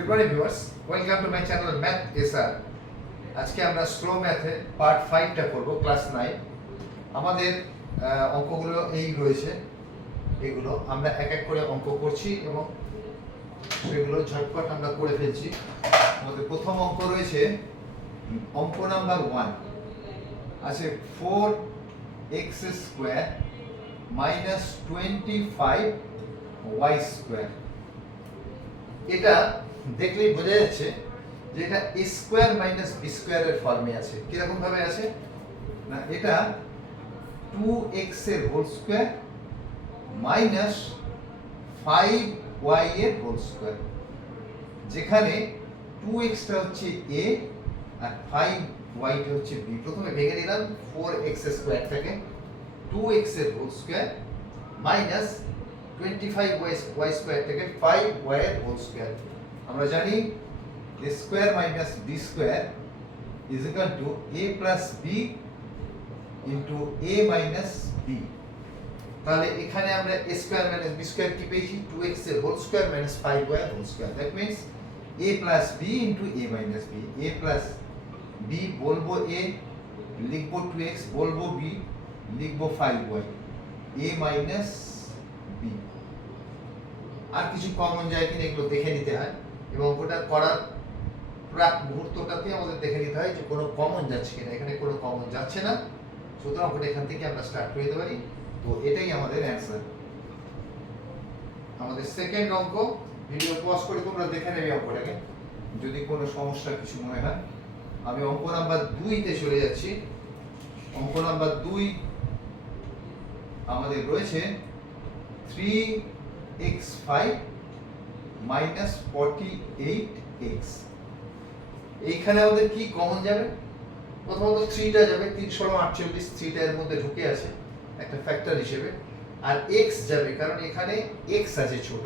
Good morning viewers, welcome to my channel Math SR. আজকে আমরা slow ম্যাথে part 5টা করব ক্লাস 9। আমাদের অঙ্কগুলো এই রয়েছে, এগুলো আমরা এক এক করে অঙ্ক করছি এবং সেগুলো ঝটপট আমরা করে ফেলছি। আমাদের প্রথম অঙ্ক রয়েছে অঙ্ক নাম্বার 1 আছে 4x square minus 25y square. এটা দেখলেই বোঝা যাচ্ছে যে এটা a স্কয়ার মাইনাস b স্কয়ারের ফর্মে আছে। কি রকম ভাবে আছে না, এটা 2x এর হোল স্কয়ার মাইনাস 5y এর হোল স্কয়ার, যেখানে 2x টা হচ্ছে a আর 5y টা হচ্ছে b। প্রথমে ভেঙে নিলাম 4x স্কয়ার থেকে 2x এর whole square minus 25y square থেকে 5y এর হোল স্কয়ার। আমরা জানি a square minus b square is equal to a plus b into a minus b। তাহলে এখানে আমরা a square minus b square কি পেয়েছি, 2x এর হোল স্কয়ার মাইনাস 5y এর whole square. That means a plus b into a minus b। a plus b বলবো a, লিখবো 2x, বলবো b, লিখবো 5y, a মাইনাস b। আর কিছু common যায় কিনা এগুলো দেখে নিতে হয়, এবং ওটা করার প্রাক মুহূর্তটাতে আমাদের দেখে নিতে হয় যে কোনো কমন যাচ্ছে কিনা। এখানে কোনো কমন যাচ্ছে না, সুতরাং ওটা এখান থেকে আমরা স্টার্ট করে দিতে পারি। তো এটাই আমাদের অ্যান্সার। আমাদের সেকেন্ড অঙ্ক, ভিডিও পজ করে তোমরা দেখে নেবে অঙ্কটাকে, যদি কোনো সমস্যা কিছু মনে হয়। আমি অঙ্ক নাম্বার 2 তে চলে যাচ্ছি। অঙ্ক নাম্বার 2 আমাদের রয়েছে 3x5 মাইনাস 48x। এইখানে আমাদের কি কমন যাবে? প্রথমত 3টা যাবে, 3 × 48, 3টা এর মধ্যে ঢুকে আছে একটা ফ্যাক্টর হিসেবে। আর x যাবে, কারণ এখানে x আছে ছোট,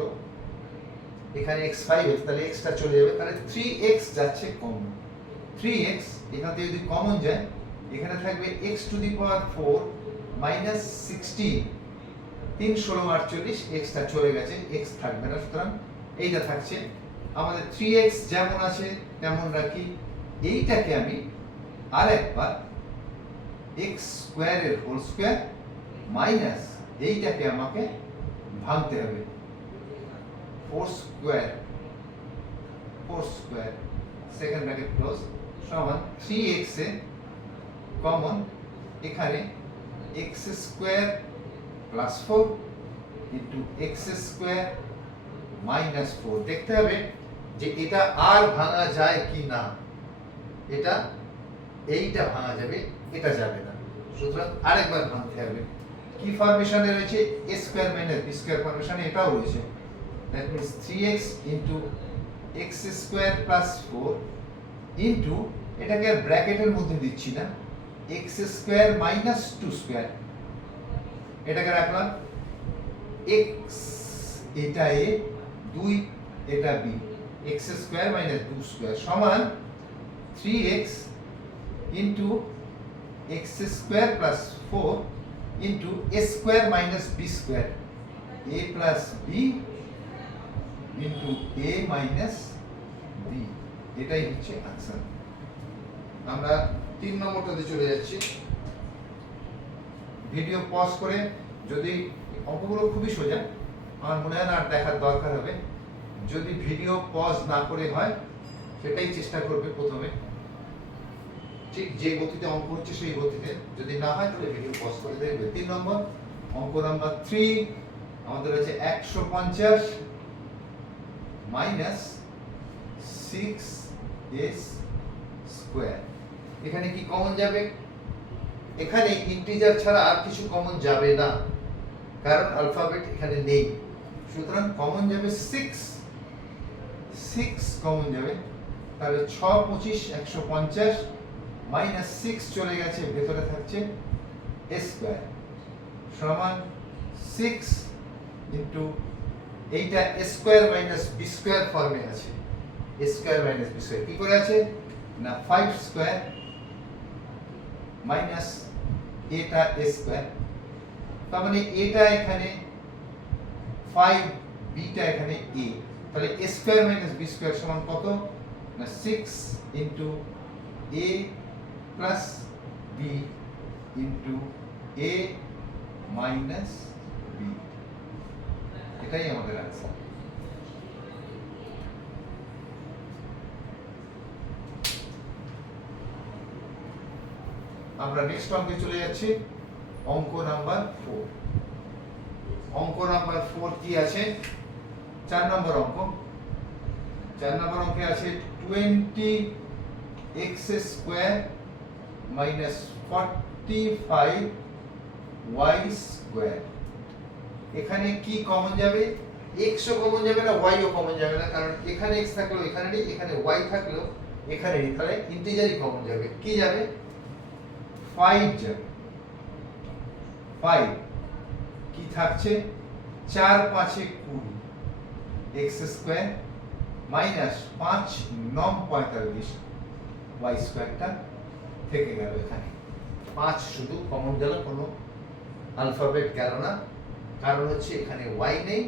এখানে x5 আছে, তাহলে x টা চলে যাবে। তাহলে 3x যাচ্ছে কমন। 3x এখান থেকে যদি কমন যায়, এখানে থাকবে x to the power 4 minus 16। 3 × 48, x টা চলে গেছে, x থাকবে না, সুতরাং এইটা থাকছে। আমাদের 3x যেমন আছে তেমন রাখি। এইটাকে আমি আরেকবার x স্কয়ার এর হোল স্কয়ার মাইনাস এইটাকে আমাকে ভাঙতে হবে 4 স্কয়ার সেকেন্ড ব্র্যাকেট ক্লোজ সমান 3x এ কমন, এখানে x square plus 4 into x square minus 4। দেখতে হবে যে এটা আর ভাঙা যায় কি না। এইটা ভাঙা যাবে, এটা যাবে না, সুতরাং আরেকবার ভাঙতে হবে। কি ফরমেশনে রয়েছে? a square minus b square ফরমেশনে এটাও রয়েছে। That means 3x into x square plus 4 into, এটাকে আর ব্র্যাকেটের মধ্যে দিচ্ছি না, x স্কয়ার মাইনাস 2 স্কয়ার। এটাকে রাখলাম x, এটা a, 2 এটা b, x square minus 2 square সমান 3x into x square plus 4 into a square minus b square, a plus b into a minus b। এটাই হচ্ছে आंसर। আমরা 3 নম্বরটাতে চলে যাচ্ছি। ভিডিও পজ করে, যদি অঙ্কগুলো খুবই সোজা, আমার মনে হয় না আর দেখার দরকার হবে। যদি ভিডিও পজ না করে হয়, সেটাই চেষ্টা করবে প্রথমে, ঠিক যে গতিতে অঙ্ক হচ্ছে সেই গতিতে। যদি না হয় তাহলে ভিডিও পজ করে দেখবে। 3 নম্বর অঙ্ক নাম্বার 3 আমাদের আছে 150 মাইনাস 6s স্কয়ার। এখানে কি কমন যাবে? এখানে ইন্টিজার ছাড়া আর কিছু কমন যাবে না, কারণ অ্যালফাবেট এখানে নেই, সুতরাং কমন যাবে 6 কমন যাবে। তাহলে 6 25 150 মাইনাস 6 চলে গেছে, ভেতরে থাকছে a স্কয়ার সমান 6 ইনটু, এইটা a square minus b square ফর্মে আছে। a square minus b square কি করে আছে না, 5 স্কয়ার মাইনাস এটা a স্কয়ার, তার মানে এটা এখানে 5, b টা এখানে a, তাহলে a square minus b square সমান কত না 6 into a plus b into a minus b, এটাই আমাদের आंसर। আমরা নেক্সট অঙ্কে চলে যাচ্ছি, অঙ্ক নাম্বার 4। অঙ্ক নাম্বার 4 কি আছে? 4 নম্বর অঙ্ক। 4 নম্বর অঙ্কে আছে 20x square minus 45y square. এখানে কি কমন যাবে? x ও কমন যাবে না, y ও কমন যাবে না, কারণ এখানে x থাকলো এখানে নেই, এখানে y থাকলো এখানে নেই, তাহলে ইন্টিজারই কমন যাবে। কি যাবে? 5 যাবে। 5 কি থাকছে? 4 5 এ 20 x স্কয়ার মাইনাস 5 9 45 y স্কয়ারটা থেকে গেল এখানে। 5 শুধু কমন গেল, কোনো অ্যালফাবেট গেল না, কারণ হচ্ছে এখানে y নেই,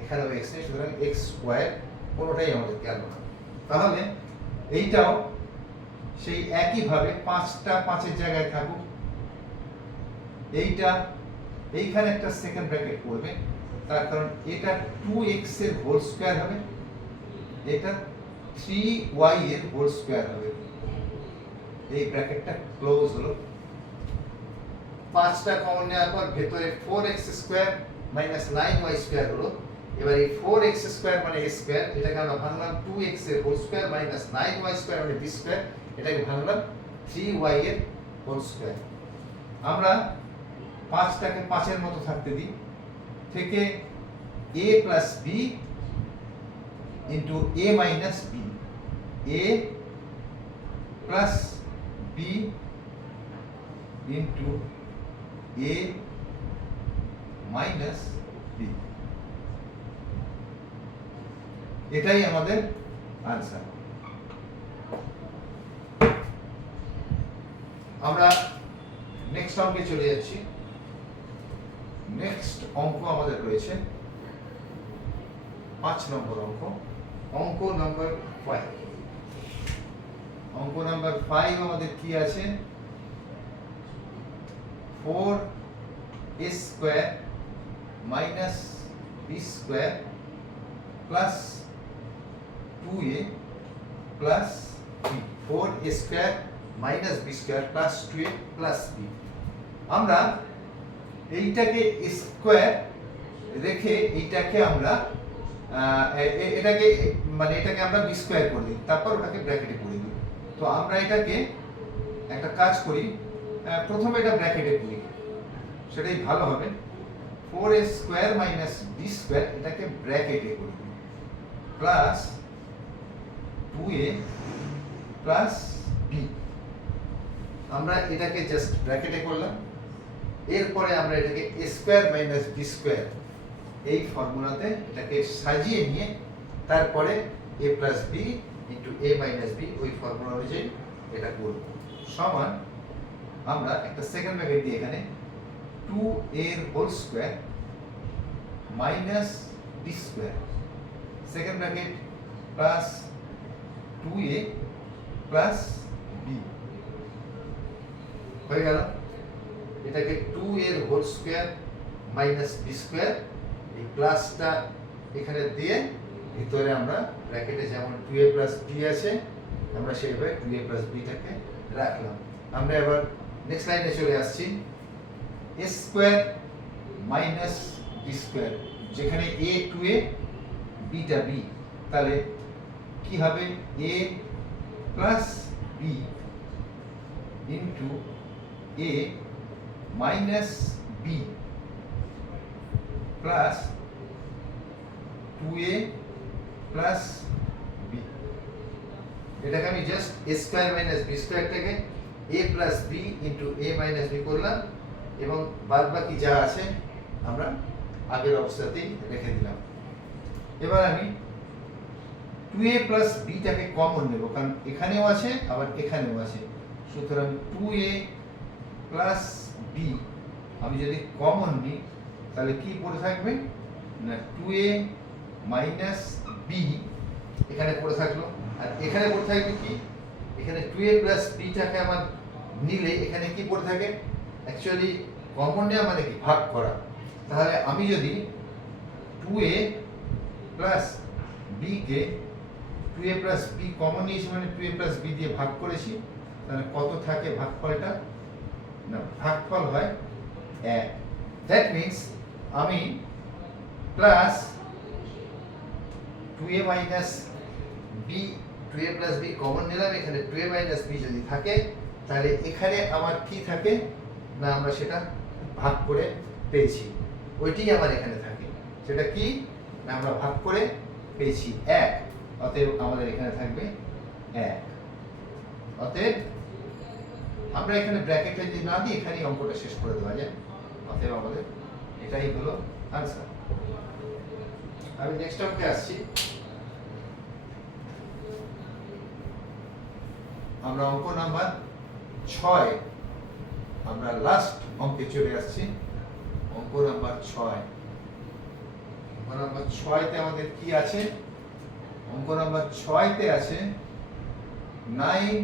এখানেও x নেই, সুতরাং x স্কয়ার কোনোটাই আমাদের গেল না। তাহলে এইটাও সেই একই ভাবে 5টা 5 এর জায়গায় থাকুক। এইখানে একটা সেকেন্ড ব্র্যাকেট করবে, তার কারণ এটা 2x এর হোল স্কয়ার হবে, এটা 3y এর হোল স্কয়ার হবে। এই ব্র্যাকেটটা ক্লোজ হলো। 5টা কমন নেওয়ার পর ভেতরে 4x square minus 9y square হলো। এবার এই 4x স্কয়ার মানে a স্কয়ার, এটাকে আমরা ভাঙলাম 2x এর whole square minus 9y square মানে b স্কয়ার, এটাকে ভাঙলাম 3y এর হোল স্কয়ার। আমরা 5টাকে 5 এর মতো থাকতে দিই, থেকে a plus b into a minus b, a plus b into a minus b, এটাই আমাদের आंसर। আমরা নেক্সট অঙ্কে চলে যাচ্ছি। নেক্সট অঙ্ক আমাদের রয়েছে 5 নম্বর অঙ্ক, অঙ্ক নাম্বার 5। অঙ্ক নাম্বার 5 আমাদের কি আছে? 4a square minus b square plus 2a plus b। 4a square minus b square plus 2a plus b। আমরা এইটাকে স্কয়ার রেখে এইটাকে আমরা এটাকে মানে এটাকে আমরা b স্কয়ার করে দিই, তারপর ওটাকে ব্র্যাকেটে করে দিই। তো আমরা এটাকে একটা কাজ করি, প্রথমে এটা ব্র্যাকেটে করি, সেটাই ভালো হবে। 4a square minus b square, এটাকে ব্র্যাকেটে করে দিই, প্লাস 2a প্লাস b। আমরা এটাকে জাস্ট ব্র্যাকেটে করলাম। এরপরে আমরা এটাকে a square minus b square এই ফর্মুলাতে এটাকে সাজিয়ে নিয়ে তারপরে a plus b into a minus b ওই ফর্মুলা অনুযায়ী এটা করব, সমান আমরা একটা সেকেন্ড ব্র্যাকেট দিয়ে এখানে 2a এর whole square minus b square, second bracket plus 2a plus b হয়ে গেল। এটাকে 2 এর whole square minus b square, এই প্লাসটা এখানে দিয়ে ভিতরে আমরা ব্র্যাকেটে যেমন 2a প্লাস b আছে আমরা সেইভাবে 2a প্লাস b টাকে রাখলাম। আমরা এবার নেক্সট লাইনে চলে আসছি, a square minus b square, যেখানে a 2a b টা b, তাহলে কি হবে? a plus b into a minus b plus 2a plus b। এটাকে আমি just a square minus b স্কয়ারটাকে a plus b into a minus b করলাম, এবং বাদ বাকি যা আছে আমরা আগের অবস্থাতেই রেখে দিলাম। এবার আমি 2a প্লাস b টাকে কমন নেব, কারণ এখানেও আছে আবার এখানেও আছে, সুতরাং 2a প্লাস b আমি যদি কমন নিই তাহলে কি পড়ে থাকবে না 2a মাইনাস b বি এখানে পড়ে থাকলো, আর এখানে পড়ে থাকবে কি, এখানে 2a প্লাস বিটাকে আমার নিলে এখানে কি পড়ে থাকে, অ্যাকচুয়ালি কমন নেওয়া মানে কি ভাগ করা। তাহলে আমি যদি 2a প্লাস বি কে 2a প্লাস বি কমন নিয়েছি মানে 2a প্লাস বি দিয়ে ভাগ করেছি, তাহলে কত থাকে ভাগফলটা, না ভাগফল হয় 1। দ্যাট মিন্স আমি plus 2a minus B 2a plus B common নিলাম, এখানে 2a মাইনাস বি যদি থাকে তাহলে এখানে আমার কি থাকে না আমরা সেটা ভাগ করে পেয়েছি, ওইটাই আমার এখানে থাকে। সেটা কি না আমরা ভাগ করে পেয়েছি 1, অতএব আমাদের এখানে থাকবে 1। অতএব আমরা এখানে ব্র্যাকেটে যদি না দিই এখানেই অঙ্কটা শেষ করে দেওয়া যায়। অতএব আমাদের এটাই হলো আনসার। আমি নেক্সট অঙ্কে আসছি। আমরা অঙ্ক নাম্বার 6, আমরা লাস্ট অঙ্কে চলে আসছি। অঙ্ক নাম্বার 6, অঙ্ক নাম্বার 6 তে আমাদের কি আছে, অঙ্ক নাম্বার 6 তে আছে 9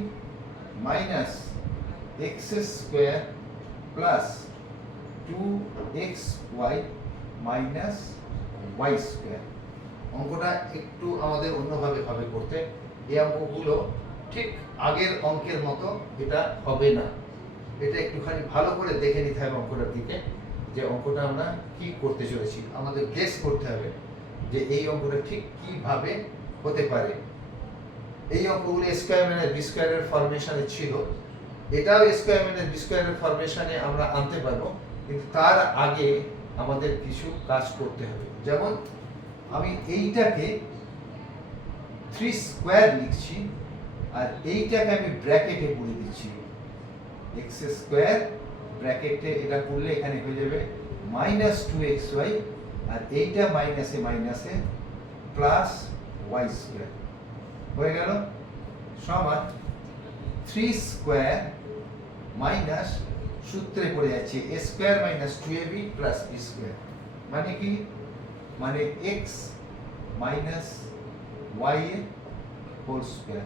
minus X square plus 2xy minus Y square. অঙ্কটা একটু আমাদের অন্যভাবে হবে করতে, এই অঙ্কগুলো ঠিক আগের অঙ্কের মতো এটা হবে না, এটা একটুখানি ভালো করে দেখে নিতে হবে অঙ্কটার দিকে, যে অঙ্কটা আমরা কি করতে চলেছি। আমাদের গেস করতে হবে যে এই অঙ্কটা ঠিক কিভাবে হতে পারে। এই অঙ্কগুলো স্কোয়ার মাইনাস বি স্কোয়ারের ফরমেশনে ছিল, এটাও স্কোয়ার মাইনাস বি স্কোয়ারের ফরমেশনে আমরা আনতে পারবো, কিন্তু তার আগে আমাদের কিছু কাজ করতে হবে। যেমন আমি এইটাকে 3 স্কোয়ার লিখছি, আর এইটাকে আমি ব্র্যাকেটে পুরে দিচ্ছি, এক্স স্কোয়ার ব্র্যাকেটে এটা করলে এখানে হয়ে যাবে মাইনাস 2xy, আর এইটা মাইনাসে মাইনাসে প্লাস ওয়াই স্কোয়ার হয়ে গেল, সমান 3 স্কোয়ার মাইনাস সূত্রে পড়ে যাচ্ছে a square minus 2ab plus b square, মানে কি, মানে x মাইনাস y এর হোল স্কোয়ার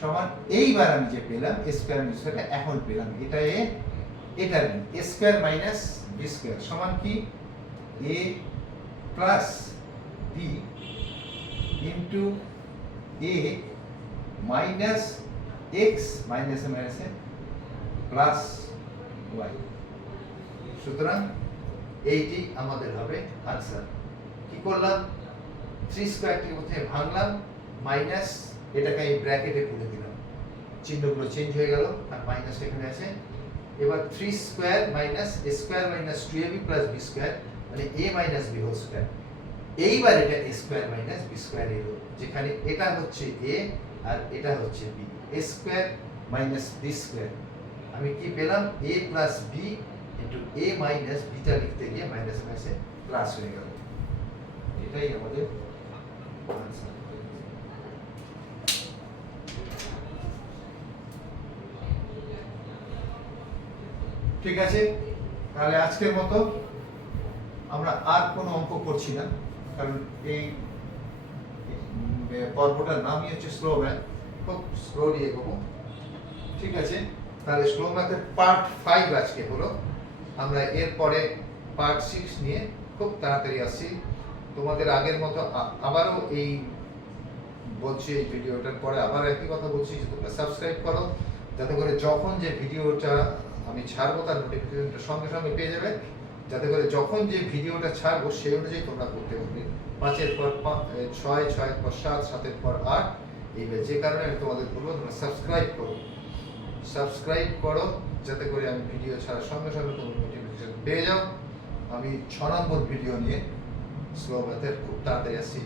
সমান, এইবার আমি যে পেলাম a স্কোয়ার b স্কোয়ারটা এখন পেলাম, এটা a এটা b, a square minus b square সমান কি a plus b into a minus x মাইনাসে মাইনাসে প্লাস y। সুতরাং এইটি আমাদের হবে আনসার। কি করলাম, 3 স্কয়ারটির মধ্যে ভাঙলাম, মাইনাস এটাকে এই ব্র্যাকেটে পুরে দিলাম, চিহ্নগুলো চেঞ্জ হয়ে গেল আর মাইনাস এখানে আছে। এবার 3 square minus a square minus 2ab plus b square মানে a minus b whole square. এইবার এটা a square minus b square এলো, যেখানে এটা হচ্ছে a আর এটা হচ্ছে b, a square minus b square. আমি কি পেলাম, a plus b into a minus beta লিখতে গিয়ে মাইনাস মাইনাসে প্লাস হয়ে গেল, এটাই আমাদের আনসার। ঠিক আছে, তাহলে আজকের মতো আমরা আর কোনো অঙ্ক করছি না, কারণ এই পর্বটার নামই হচ্ছে স্লো ম্যাথ, খুব স্লোলি এগোবো। ঠিক আছে, তাহলে স্লো ম্যাথের পার্ট 5 আজকে হলো, আমরা এরপরে পার্ট 6 নিয়ে খুব তাড়াতাড়ি আসছি। তোমাদের আগের মতো আবারও এই বলছি, এই ভিডিওটার পরে আবার একই কথা বলছি যে তোমরা সাবস্ক্রাইব করো, যাতে করে যখন যে ভিডিওটা আমি ছাড়বো তার নোটিফিকেশনটা সঙ্গে সঙ্গে পেয়ে যাবে, যাতে করে যখন যে ভিডিওটা ছাড়বো সেই অনুযায়ী তোমরা করতে পারবে। 5-এর পর 6, 6-এর পর 7, 7-এর পর 8, এইভাবে। যে কারণে আমি তোমাদের বলবো তোমরা সাবস্ক্রাইব করো যাতে করে আমি ভিডিও ছাড়ার সঙ্গে সঙ্গে তোমরা নোটিফিকেশন পেয়ে যাও। আমি 6 নম্বর ভিডিও নিয়ে স্লো ম্যাথের খুব তাড়াতাড়ি আসছি।